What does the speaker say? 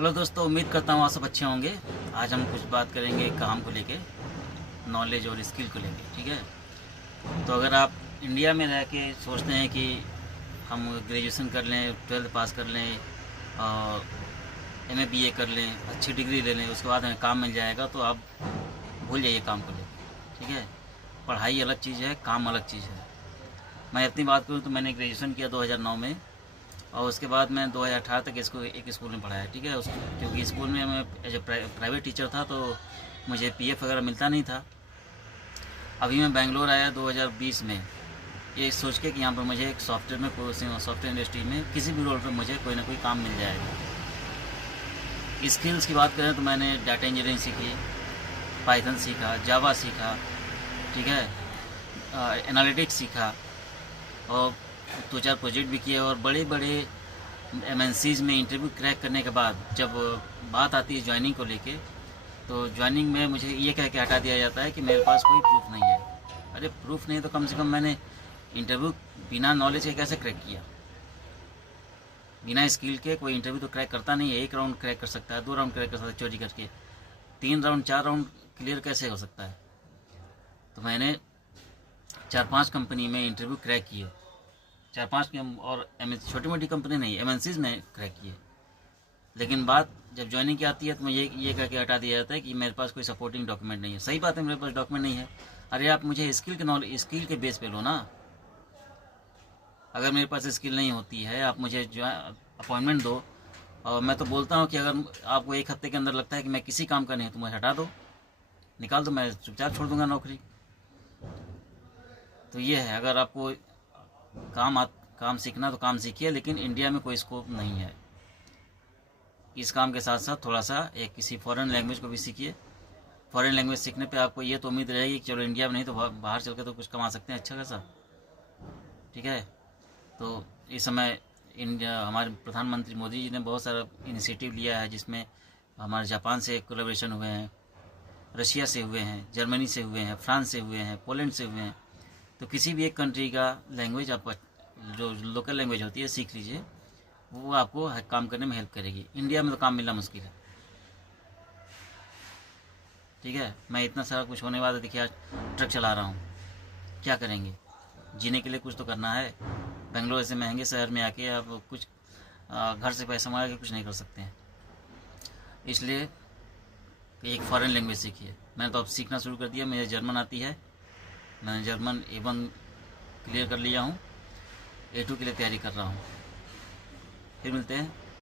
Hello दोस्तों, उम्मीद करता हूँ आप सब अच्छे होंगे। आज हम कुछ बात करेंगे काम को लेके, नॉलेज और स्किल को लेके। ठीक है, तो अगर आप इंडिया में रह के सोचते हैं कि हम ग्रेजुएशन कर लें, 12th पास कर लें और एमए बीए कर लें, अच्छी डिग्री ले लें, उसके बाद हमें काम मिल जाएगा, तो आप भूल जाइए काम को लेकर। ठीक है, पढ़ाई अलग चीज़ है, काम अलग चीज़ है। मैं अपनी बात करूँ तो मैंने ग्रेजुएशन किया 2009 में, और उसके बाद मैं 2018 तक इसको एक स्कूल में पढ़ाया। ठीक है, क्योंकि स्कूल में मैं एज ए प्राइवेट टीचर था, तो मुझे पीएफ वगैरह मिलता नहीं था। अभी मैं बेंगलोर आया 2020 में, ये सोच के कि यहाँ पर मुझे एक सॉफ्टवेयर में, सॉफ्टवेयर इंडस्ट्री में किसी भी रोल पर मुझे कोई ना कोई काम मिल जाएगा। स्किल्स की बात करें तो मैंने डाटा इंजीनियरिंग सीखी, पाइथन सीखा, जावा सीखा, ठीक है, एनालिटिक्स सीखा, और 2-4 प्रोजेक्ट भी किए। और बड़े बड़े एमएनसीज़ में इंटरव्यू क्रैक करने के बाद जब बात आती है ज्वाइनिंग को लेके, तो ज्वाइनिंग में मुझे ये कह के हटा दिया जाता है कि मेरे पास कोई प्रूफ नहीं है। अरे प्रूफ नहीं तो कम से कम मैंने इंटरव्यू बिना नॉलेज के कैसे क्रैक किया? बिना स्किल के कोई इंटरव्यू तो क्रैक करता नहीं है। 1 राउंड क्रैक कर सकता है, 2 राउंड क्रैक कर सकता है चोरी करके, 3 राउंड 4 राउंड क्लियर कैसे हो सकता है? तो मैंने 4-5 कंपनी में इंटरव्यू क्रैक किए, 4-5 और छोटी मोटी कंपनी नहीं, एमएनसीज में क्रैक किए। लेकिन बात जब ज्वाइनिंग की आती है तो मुझे ये कह के हटा दिया जाता है कि मेरे पास कोई सपोर्टिंग डॉक्यूमेंट नहीं है। सही बात है, मेरे पास डॉक्यूमेंट नहीं है। अरे आप मुझे स्किल के बेस पे लो ना। अगर मेरे पास स्किल नहीं होती है, आप मुझे जो अपॉइंटमेंट दो। और मैं तो बोलता हूँ कि अगर आपको 1 हफ्ते के अंदर लगता है कि मैं किसी काम का नहीं हूँ, तो मुझे हटा दो, निकाल दो, मैं चुपचाप छोड़ दूंगा नौकरी। तो ये है, अगर आपको काम सीखना तो काम सीखिए, लेकिन इंडिया में कोई स्कोप नहीं है। इस काम के साथ साथ थोड़ा सा एक किसी फॉरेन लैंग्वेज को भी सीखिए। फॉरेन लैंग्वेज सीखने पे आपको ये तो उम्मीद रहेगी कि चलो इंडिया में नहीं तो बाहर चल के तो कुछ कमा सकते हैं अच्छा खासा। ठीक है, तो इस समय इंडिया, हमारे प्रधानमंत्री मोदी जी ने बहुत सारा इनिशिएटिव लिया है, जिसमें हमारे जापान से कोलैबोरेशन हुए हैं, रशिया से हुए हैं, जर्मनी से हुए हैं, फ्रांस से हुए हैं, पोलैंड से हुए हैं। तो किसी भी एक कंट्री का लैंग्वेज आप जो लोकल लैंग्वेज होती है सीख लीजिए, वो आपको काम करने में हेल्प करेगी। इंडिया में तो काम मिलना मुश्किल है। ठीक है, मैं इतना सारा कुछ होने वाला, देखिए आज ट्रक चला रहा हूँ, क्या करेंगे? जीने के लिए कुछ तो करना है। बेंगलोर ऐसे महंगे शहर में आके आप कुछ घर से पैसा मांग के कुछ नहीं कर सकते हैं। इसलिए एक फॉरेन लैंग्वेज सीखिए। मैंने तो अब सीखना शुरू कर दिया, मुझे जर्मन आती है। मैंने जर्मन A1 क्लियर कर लिया हूँ, A2 के लिए तैयारी कर रहा हूँ। फिर मिलते हैं।